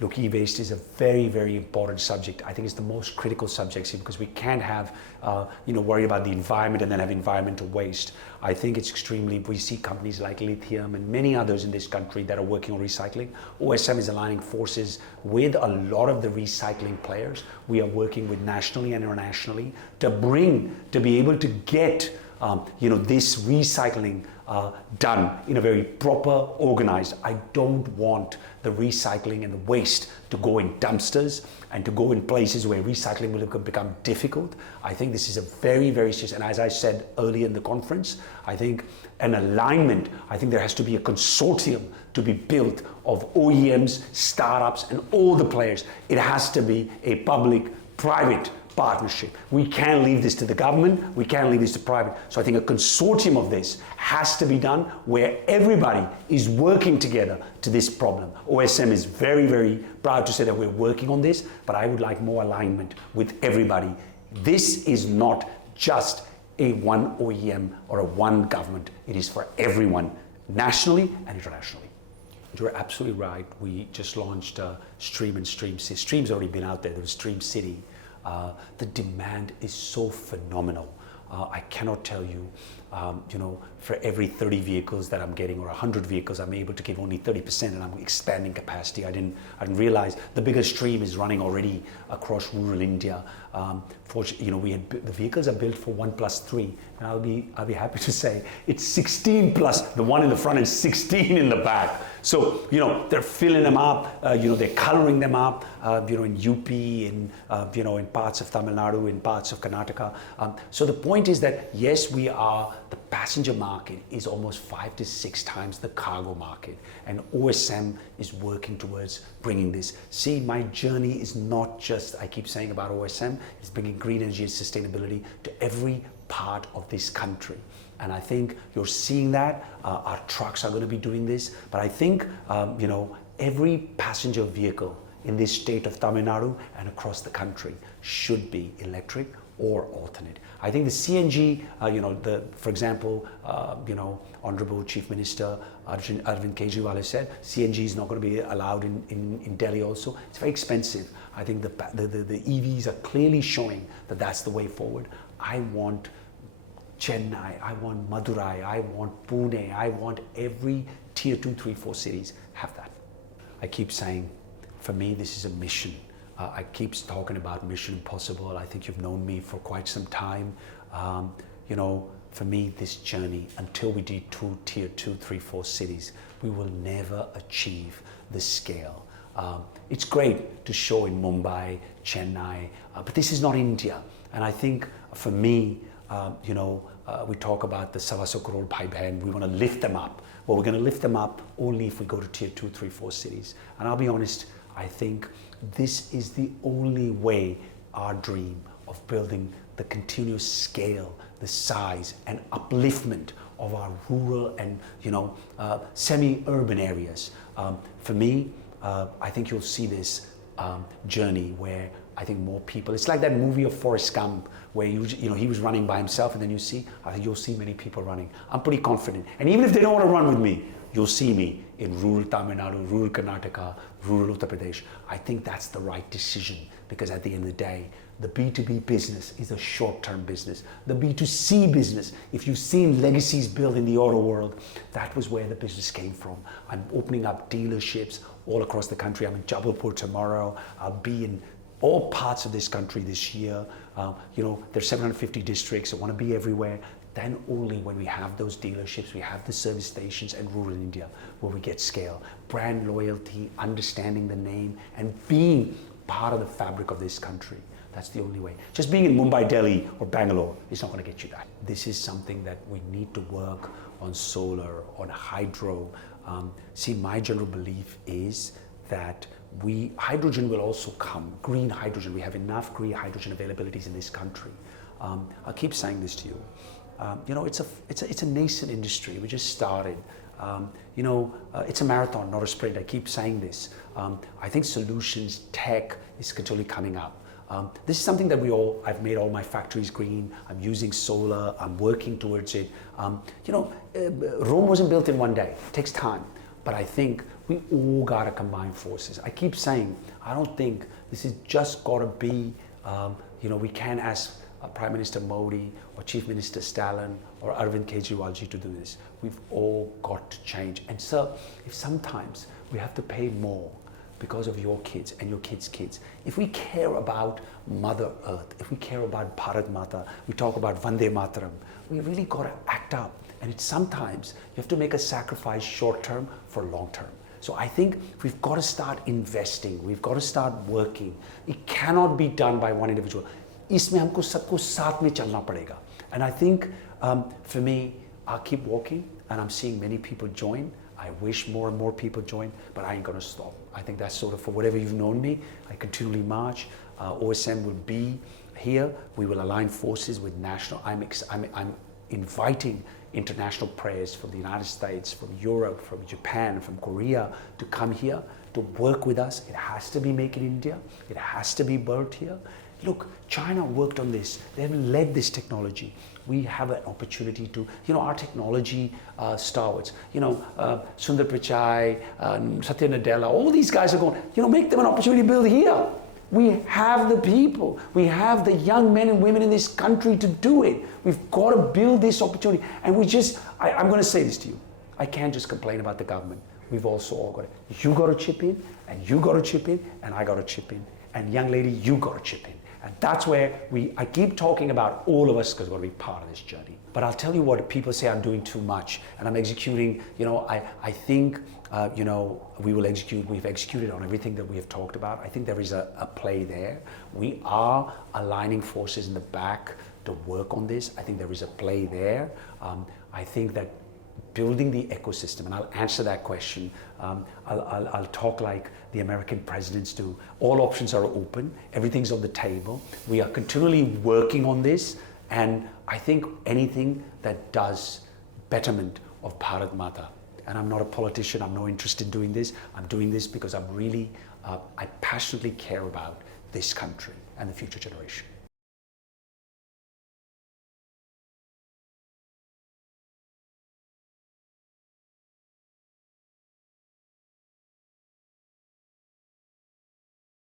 Look, e-waste is a very, very important subject. I think it's the most critical subject because we can't have, worry about the environment and then have environmental waste. I think it's we see companies like Lithium and many others in this country that are working on recycling. OSM is aligning forces with a lot of the recycling players. We are working with nationally and internationally to be able to get this recycling done in a very proper, organized. I don't want the recycling and the waste to go in dumpsters and to go in places where recycling will become difficult. I think this is a very, very serious, and as I said earlier in the conference, I think an alignment, I think there has to be a consortium to be built of OEMs, startups, and all the players. It has to be a public-private partnership. We can't leave this to the government, we can't leave this to private. So I think a consortium of this has to be done where everybody is working together to this problem. OSM is very, very proud to say that we're working on this, but I would like more alignment with everybody. This is not just a one OEM or a one government. It is for everyone, nationally and internationally. You're absolutely right. We just launched Stream and Stream City. Stream's already been out there. There was Stream City. The demand is so phenomenal. I cannot tell you, for every 30 vehicles that I'm getting or 100 vehicles, I'm able to give only 30% and I'm expanding capacity. I didn't realize the bigger Stream is running already across rural India. Fortunately, the vehicles are built for 1+3, and I'll be happy to say it's 16 plus the one in the front and 16 in the back. So, they're filling them up, they're coloring them up, in UP, in parts of Tamil Nadu, in parts of Karnataka. So the point is that, yes, the passenger market is almost 5 to 6 times the cargo market, and OSM is working towards bringing this. See, my journey is not just, I keep saying about OSM, it's bringing green energy and sustainability to every part of this country. And I think you're seeing that. Our trucks are going to be doing this. But I think, every passenger vehicle in this state of Tamil Nadu and across the country should be electric or alternate. I think the CNG, for example, Honorable Chief Minister Arvind Kejriwal has said CNG is not going to be allowed in Delhi also. It's very expensive. I think the EVs are clearly showing that that's the way forward. I want Chennai, I want Madurai, I want Pune, I want every tier 2, 3, 4 cities have that. I keep saying, for me, this is a mission. I keep talking about Mission Impossible. I think you've known me for quite some time. For me, this journey, until we do tier 2, 3, 4 cities, we will never achieve the scale. It's great to show in Mumbai, Chennai, but this is not India. And I think for me, we talk about the Savaso Crore Bhai Behan, we want to lift them up. Well, we're going to lift them up only if we go to tier 2, 3, 4 cities. And I'll be honest, I think this is the only way our dream of building the continuous scale, the size and upliftment of our rural and semi-urban areas. For me, I think you'll see this journey where I think more people, it's like that movie of Forrest Gump where he was running by himself, and then I think you'll see many people running. I'm pretty confident. And even if they don't want to run with me, you'll see me in rural Tamil Nadu, rural Karnataka, rural Uttar Pradesh. I think that's the right decision, because at the end of the day, the B2B business is a short-term business. The B2C business, if you've seen legacies built in the auto world, that was where the business came from. I'm opening up dealerships all across the country. I'm in Jabalpur tomorrow. I'll be in all parts of this country this year. There's 750 districts. I want to be everywhere. Then only when we have those dealerships, we have the service stations and rural India where we get scale. Brand loyalty, understanding the name, and being part of the fabric of this country. That's the only way. Just being in Mumbai, Delhi, or Bangalore is not going to get you that. This is something that we need to work on: solar, on hydro. See, my general belief is that hydrogen will also come, green hydrogen. We have enough green hydrogen availabilities in this country. I'll keep saying this to you. It's a nascent industry. We just started. It's a marathon, not a sprint. I keep saying this. I think solutions, tech is continually coming up. This is something that I've made all my factories green. I'm using solar. I'm working towards it. Rome wasn't built in one day. It takes time. But I think we all got to combine forces. I keep saying, I don't think this is just got to be, we can't ask Prime Minister Modi or Chief Minister Stalin or Arvind Kejriwalji to do this. We've all got to change. And so, if sometimes we have to pay more because of your kids and your kids' kids, if we care about Mother Earth, if we care about Bharat Mata, we talk about Vande Mataram, we really got to act up. And it's sometimes you have to make a sacrifice short term for long term. So I think we've got to start investing. We've got to start working. It cannot be done by one individual. इसमें हमको सबको साथ में चलना पड़ेगा. And I think for me, I'll keep walking, and I'm seeing many people join. I wish more and more people join, but I ain't gonna stop. I think that's sort of, for whatever you've known me, I continually march. OSM will be here. We will align forces with national. I'm inviting international prayers from the United States, from Europe, from Japan, from Korea to come here to work with us. It has to be made in India. It has to be built here. Look, China worked on this. They've led this technology. We have an opportunity to, our technology stalwarts, Sundar Pichai, Satya Nadella, all these guys are going, make them an opportunity to build here. We have the people. We have the young men and women in this country to do it. We've got to build this opportunity. And I'm going to say this to you. I can't just complain about the government. We've also all got it. You got to chip in, and you got to chip in, and I got to chip in. And young lady, you got to chip in. And that's where I keep talking about all of us because we're going to be part of this journey. But I'll tell you what, people say I'm doing too much and I'm executing, I think, we will execute, we've executed on everything that we have talked about. I think there is a play there. We are aligning forces in the back to work on this. I think there is a play there. I think that building the ecosystem, and I'll answer that question. I'll talk like the American presidents do. All options are open. Everything's on the table. We are continually working on this, and I think anything that does betterment of Bharat Mata. And I'm not a politician. I'm no interest in doing this. I'm doing this because I'm really, I passionately care about this country and the future generation.